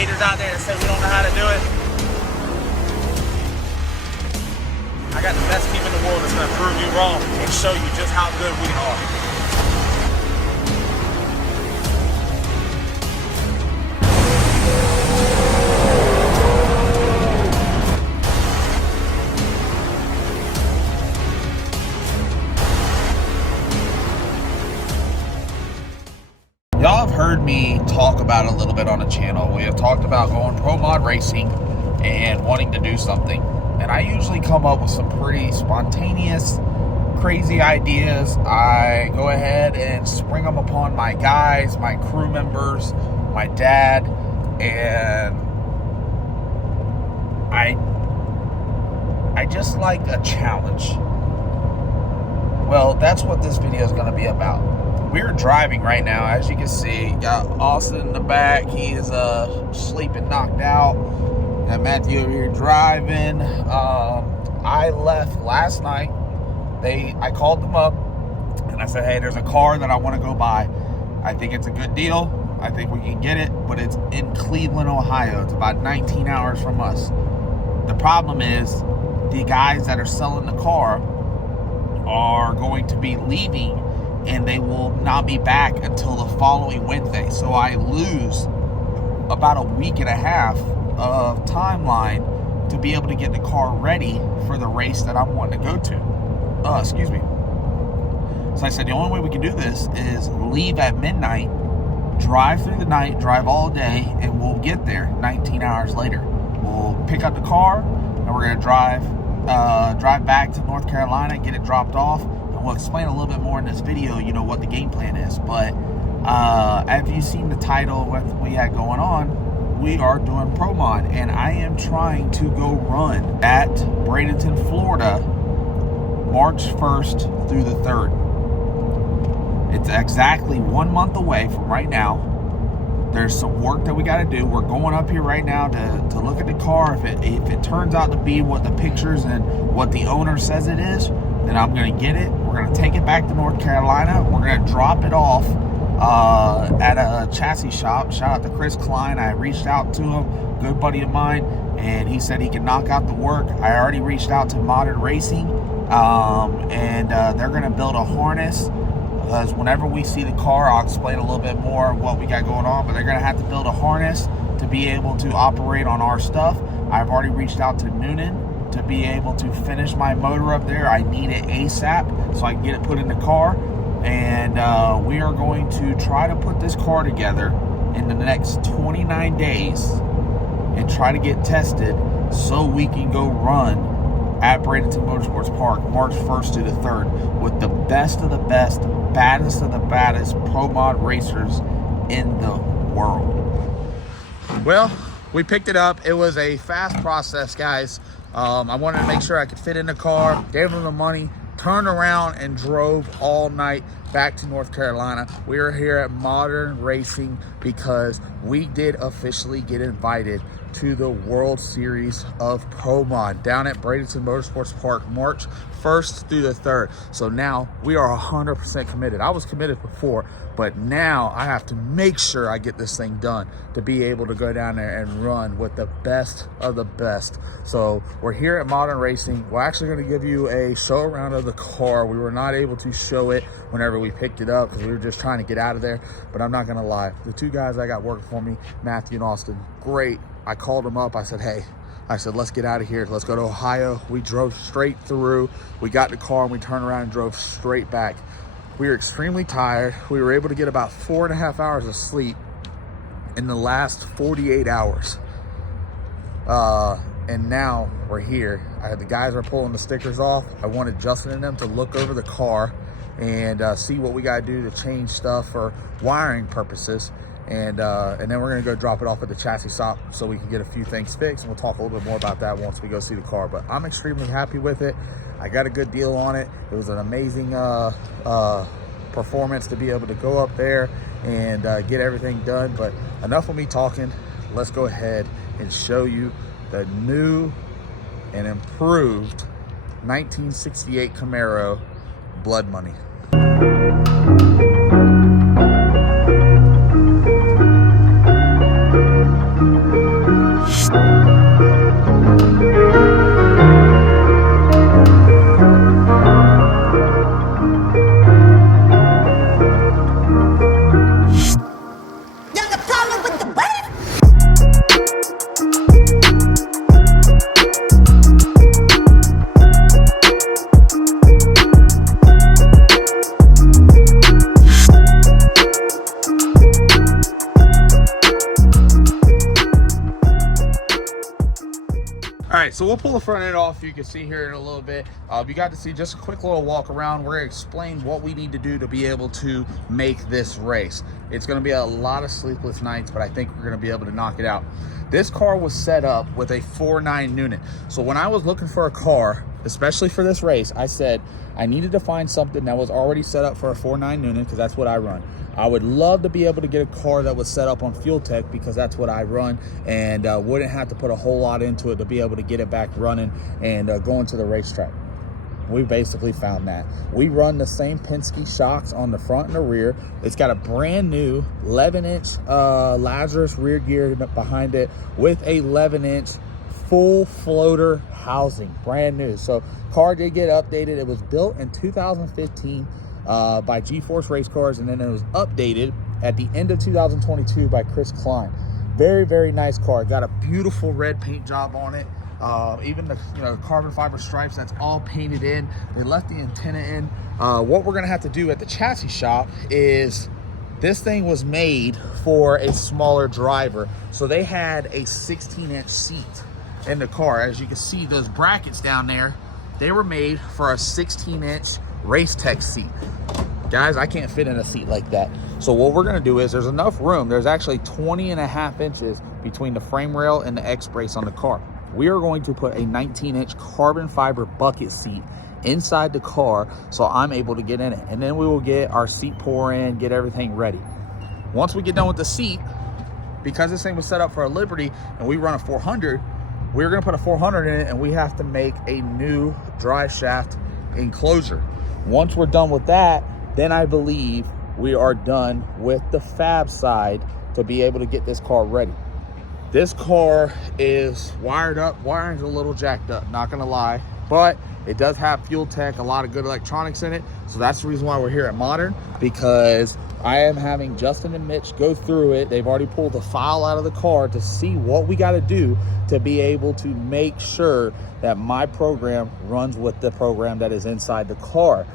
haters out there that say we don't know how to do it. I got the best team in the world that's going to prove you wrong and show you just how good we are. Y'all have heard me talk about it a little bit on the channel. We have talked about going PROMOD racing and wanting to do something. And I usually come up with some pretty spontaneous, crazy ideas. I go ahead and spring them upon my guys, my crew members, my dad, and I just like a challenge. Well, that's what this video is going to be about. We're driving right now. As you can see, got Austin in the back. He is sleeping, knocked out. Got Matthew over here driving. I left last night. I called them up and I said, hey, there's a car that I want to go buy. I think it's a good deal. I think we can get it, but it's in Cleveland, Ohio. It's about 19 hours from us. The problem is the guys that are selling the car are going to be leaving, and they will not be back until the following Wednesday. So I lose about a week and a half of timeline to be able to get the car ready for the race that I'm wanting to go to. Excuse me. So I said, the only way we can do this is leave at midnight, drive through the night, drive all day, and we'll get there 19 hours later. We'll pick up the car, and we're going to drive back to North Carolina, get it dropped off. We'll explain a little bit more in this video, you know, what the game plan is. But as you've seen the title, what we had going on, we are doing PROMOD. And I am trying to go run at Bradenton, Florida, March 1st through the 3rd. It's exactly 1 month away from right now. There's some work that we got to do. We're going up here right now to look at the car. If it turns out to be what the pictures and what the owner says it is, then I'm going to get it. We're going to take it back to North Carolina. We're going to drop it off at a chassis shop. Shout out to Chris Klein. I reached out to him, good buddy of mine, and he said he can knock out the work. I already reached out to Modern Racing, and they're going to build a harness. Because whenever we see the car, I'll explain a little bit more what we got going on, but they're going to have to build a harness to be able to operate on our stuff. I've already reached out to Noonan to be able to finish my motor up there. I need it ASAP so I can get it put in the car. And we are going to try to put this car together in the next 29 days and try to get tested so we can go run at Bradenton Motorsports Park March 1st to the 3rd with the best of the best, baddest of the baddest PROMOD racers in the world. Well, we picked it up. It was a fast process, guys. I wanted to make sure I could fit in the car, gave them the money, turned around and drove all night back to North Carolina. We are here at Modern Racing because we did officially get invited to the World Series of PROMOD down at Bradenton Motorsports Park March 1st through the 3rd. So now we are 100% committed. I was committed before, but now I have to make sure I get this thing done to be able to go down there and run with the best of the best. So we're here at Modern Racing. We're actually going to give you a show around of the car. We were not able to show it whenever we picked it up because we were just trying to get out of there. But I'm not going to lie. The two guys I got working for me, Matthew and Austin, great. I called them up. I said, hey, let's get out of here. Let's go to Ohio. We drove straight through. We got in the car and we turned around and drove straight back. We were extremely tired. We were able to get about 4.5 hours of sleep in the last 48 hours. And now we're here. The guys are pulling the stickers off. I wanted Justin and them to look over the car and see what we got to do to change stuff for wiring purposes. And then we're going to go drop it off at the chassis shop so we can get a few things fixed. And we'll talk a little bit more about that once we go see the car. But I'm extremely happy with it. I got a good deal on it. It was an amazing performance to be able to go up there and get everything done. But enough of me talking. Let's go ahead and show you the new and improved 1968 Camaro Blood Money. right, so we'll pull the front end off. You can see here in a little bit. You got to see just a quick little walk around. We're going to explain what we need to do to be able to make this race. It's going to be a lot of sleepless nights, but I think we're going to be able to knock it out. This car was set up with a 4.9 unit. So when I was looking for a car, especially for this race, I said I needed to find something that was already set up for a 4.9 unit because that's what I run. I would love to be able to get a car that was set up on Fuel Tech because that's what I run, and wouldn't have to put a whole lot into it to be able to get it back running and going to the racetrack. We basically found that. We run the same Penske shocks on the front and the rear. It's got a brand new 11-inch Lazarus rear gear behind it with a 11-inch full floater housing, brand new. So car did get updated. It was built in 2015 by G-Force Race Cars, and then it was updated at the end of 2022 by Chris Klein. Very, very nice car. Got a beautiful red paint job on it. Even the carbon fiber stripes, that's all painted in. They left the antenna in. What we're gonna have to do at the chassis shop is, this thing was made for a smaller driver, so they had a 16-inch seat in the car. As you can see, those brackets down there, they were made for a 16-inch Race Tech seat. Guys, I can't fit in a seat like that. So what we're gonna do is, there's enough room. There's actually 20.5 inches between the frame rail and the X brace on the car. We are going to put a 19-inch carbon fiber bucket seat inside the car so I'm able to get in it. And then we will get our seat pour in, get everything ready. Once we get done with the seat, because this thing was set up for a Liberty and we run a 400, we're gonna put a 400 in it, and we have to make a new drive shaft enclosure. Once we're done with that, then I believe we are done with the fab side to be able to get this car ready. This car is wired up. Wiring's a little jacked up, not gonna lie, but it does have Fuel Tech, a lot of good electronics in it. So that's the reason why we're here at Modern, because I am having Justin and Mitch go through it. They've already pulled the file out of the car to see what we got to do to be able to make sure that my program runs with the program that is inside the car.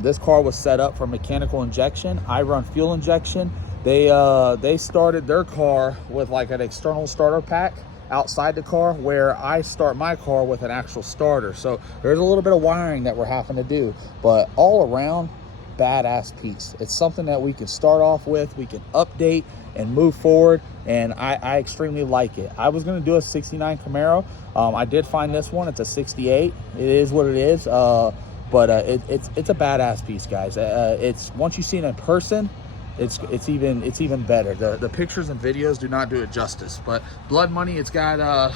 This car was set up for mechanical injection. I run fuel injection. They started their car with like an external starter pack outside the car, where I start my car with an actual starter. So there's a little bit of wiring that we're having to do, but all around, badass piece. It's something that we can start off with, we can update and move forward, and I extremely like it. I was going to do a 69 Camaro. I did find this one. It's a 68. It is what it is, but it's a badass piece, guys. It's, once you see it in person, it's even better. The pictures and videos do not do it justice. But Blood Money, it's got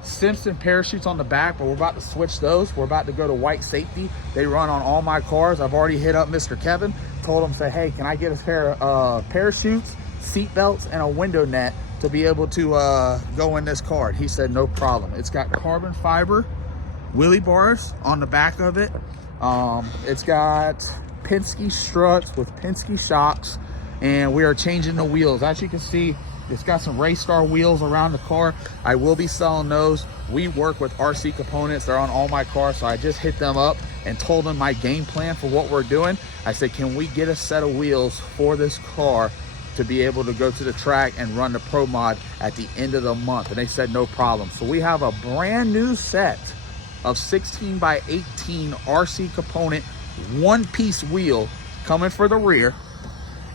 Simpson parachutes on the back, but we're about to switch those. We're about to go to white safety. They run on all my cars. I've already hit up Mr. Kevin, told him, say, hey, can I get a pair of parachutes, seat belts, and a window net to be able to go in this car? He said no problem. It's got carbon fiber wheelie bars on the back of it. It's got Penske struts with Penske shocks, and we are changing the wheels. As you can see, it's got some Race Star wheels around the car. I will be selling those. We work with RC Components. They're on all my cars, so I just hit them up and told them my game plan for what we're doing. I said, can we get a set of wheels for this car to be able to go to the track and run the PROMOD at the end of the month? And they said no problem. So we have a brand new set of 16 by 18 RC Component one-piece wheel coming for the rear,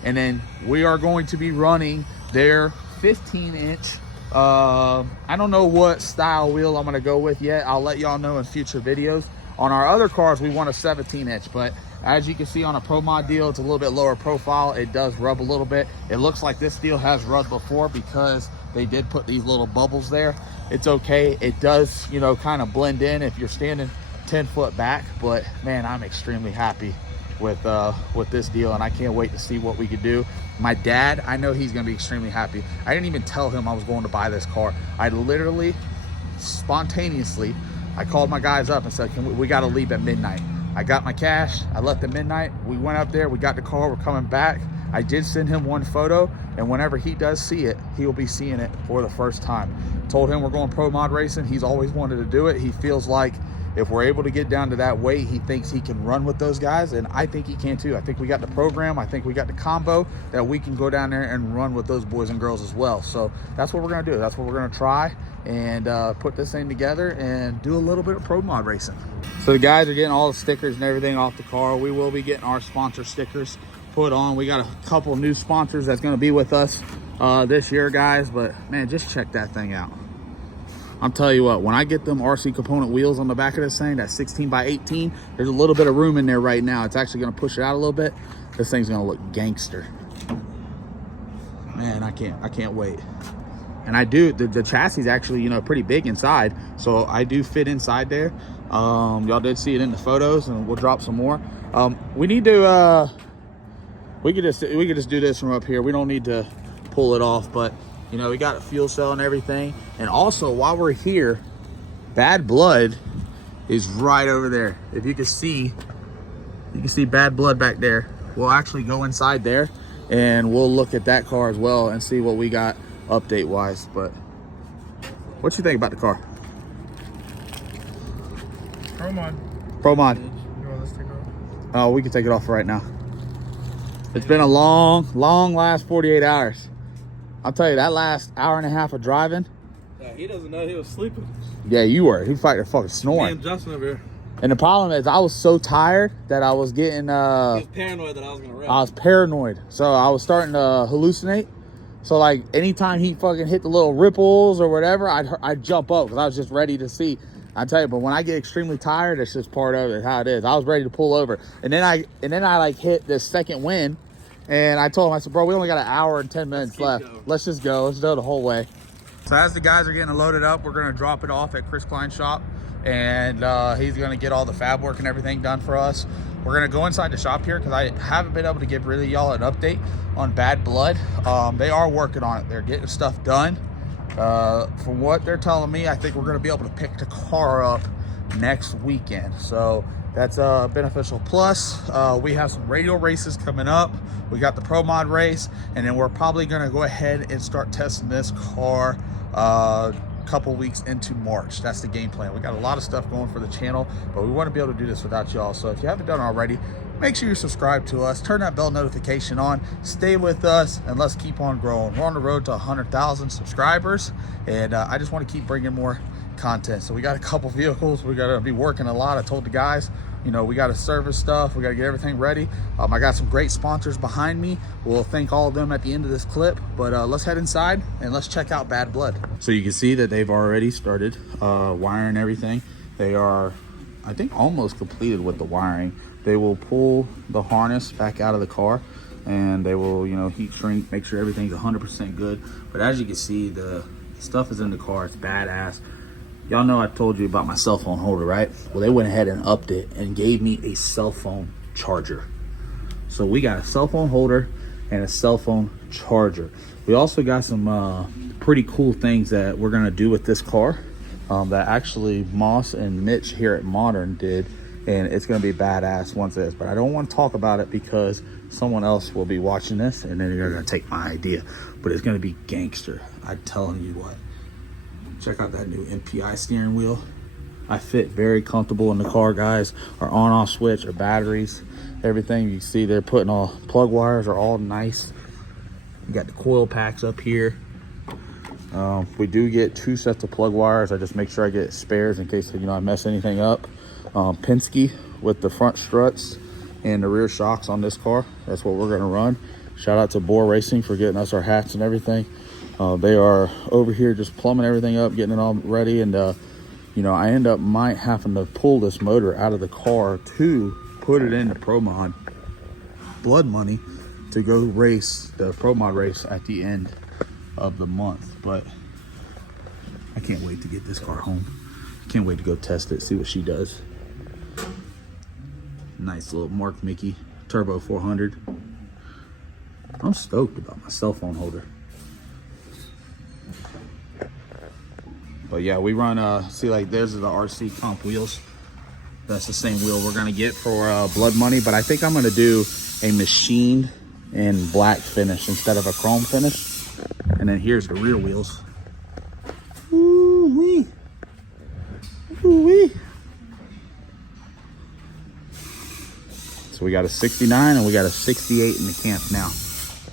and then we are going to be running their 15-inch I don't know what style wheel I'm going to go with yet. I'll let y'all know in future videos. On our other cars, we want a 17-inch, but as you can see on a ProMod deal, it's a little bit lower profile. It does rub a little bit. It looks like this deal has rubbed before because they did put these little bubbles there. It's okay. It does, kind of blend in if you're standing 10 foot back, but man, I'm extremely happy with this deal, and I can't wait to see what we could do. My dad, I know he's gonna be extremely happy. I didn't even tell him I was going to buy this car. I literally, spontaneously, I called my guys up and said, we gotta leave at midnight. I got my cash, I left at midnight, we went up there, we got the car, we're coming back. I did send him one photo, and whenever he does see it, he will be seeing it for the first time. told him we're going pro mod racing. He's always wanted to do it. He feels like if we're able to get down to that weight, he thinks he can run with those guys, and I think he can too. I think we got the program, I think we got the combo that we can go down there and run with those boys and girls as well. So that's what we're gonna do. That's what we're gonna try, and put this thing together and do a little bit of pro mod racing. So the guys are getting all the stickers and everything off the car. We will be getting our sponsor stickers put on. We got a couple new sponsors that's gonna be with us this year, guys, but man, just check that thing out. I'm telling you what, when I get them RC component wheels on the back of this thing, that 16 by 18, there's a little bit of room in there right now. It's actually gonna push it out a little bit. This thing's gonna look gangster. Man, I can't wait. And I do, the chassis is actually, you know, pretty big inside, so I do fit inside there. Y'all did see it in the photos, and we'll drop some more. We need to, we could just do this from up here. We don't need to pull it off, but you know, we got a fuel cell and everything. And also, while we're here, Bad Blood is right over there. If you can see Bad Blood back there. We'll actually go inside there and we'll look at that car as well and see what we got update wise. But what you think about the car? PROMOD. PROMOD. You want this to take off? Oh, we can take it off right now. It's been a long last 48 hours. I'll tell you, that last hour and a half of driving. Yeah, he doesn't know he was sleeping. Yeah, you were. He fighting fucking Me snoring. and Justin over here. And the problem is, I was so tired that I was getting. He was paranoid that I was gonna wreck. I was paranoid, so I was starting to hallucinate. So like, anytime he fucking hit the little ripples or whatever, I'd jump up because I was just ready to see. I tell you, but when I get extremely tired, it's just part of it. How it is. I was ready to pull over, and then I like hit this second wind. And I told him, I said, bro, we only got an hour and 10 minutes left. Let's just go. Let's go the whole way. So as the guys are getting loaded up, we're going to drop it off at Chris Klein's shop. And he's going to get all the fab work and everything done for us. We're going to go inside the shop here because I haven't been able to give really y'all an update on Bad Blood. They are working on it. They're getting stuff done. From what they're telling me, I think we're going to be able to pick the car up next weekend. So that's beneficial. Plus, we have some radial races coming up. We got the Pro Mod race, and then we're probably gonna go ahead and start testing this car a couple weeks into March. That's the game plan. We got a lot of stuff going for the channel, but we want to be able to do this without y'all. So if you haven't done already, make sure you subscribe to us, turn that bell notification on, stay with us, and let's keep on growing. We're on the road to 100,000 subscribers, and I just want to keep bringing more content. So we got a couple vehicles. We got to be working a lot. I told the guys, you know, we got to service stuff. We got to get everything ready. I got some great sponsors behind me. We'll thank all of them at the end of this clip, but let's head inside and let's check out Bad Blood. So you can see that they've already started wiring everything. They are, I think, almost completed with the wiring. They will pull the harness back out of the car, and they will, you know, heat shrink, make sure everything's 100% good. But as you can see, the stuff is in the car. It's badass. Y'all know I told you about my cell phone holder, right? Well, they went ahead and upped it and gave me a cell phone charger. So we got a cell phone holder and a cell phone charger. We also got some pretty cool things that we're gonna do with this car that actually Moss and Mitch here at Modern did, and it's gonna be badass once this. But I don't want to talk about it because someone else will be watching this and then they're gonna take my idea. But it's gonna be gangster. I'm telling you what. Check out that new MPI steering wheel. I fit very comfortable in the car, guys. Our on-off switch, our batteries, everything you see they're putting all plug wires are all nice. You got the coil packs up here. We do get 2 sets of plug wires. I just make sure I get spares in case, you know, I mess anything up. Penske with the front struts and the rear shocks on this car. That's what we're gonna run. Shout out to Boar Racing for getting us our hats and everything. They are over here just plumbing everything up, getting it all ready, and you know, I end up might having to pull this motor out of the car to put it into PROMOD blood money to go race the PROMOD race at the end of the month. But I can't wait to get this car home. Can't wait to go test it, see what she does. Nice little Mark Mickey Turbo 400. I'm stoked about my cell phone holder. But yeah, we run, see, like there's the RC comp wheels. That's the same wheel we're gonna get for blood money, but I think I'm gonna do a machined and black finish instead of a chrome finish. And then here's the rear wheels. Woo. So we got a 69 and we got a 68 in the camp now.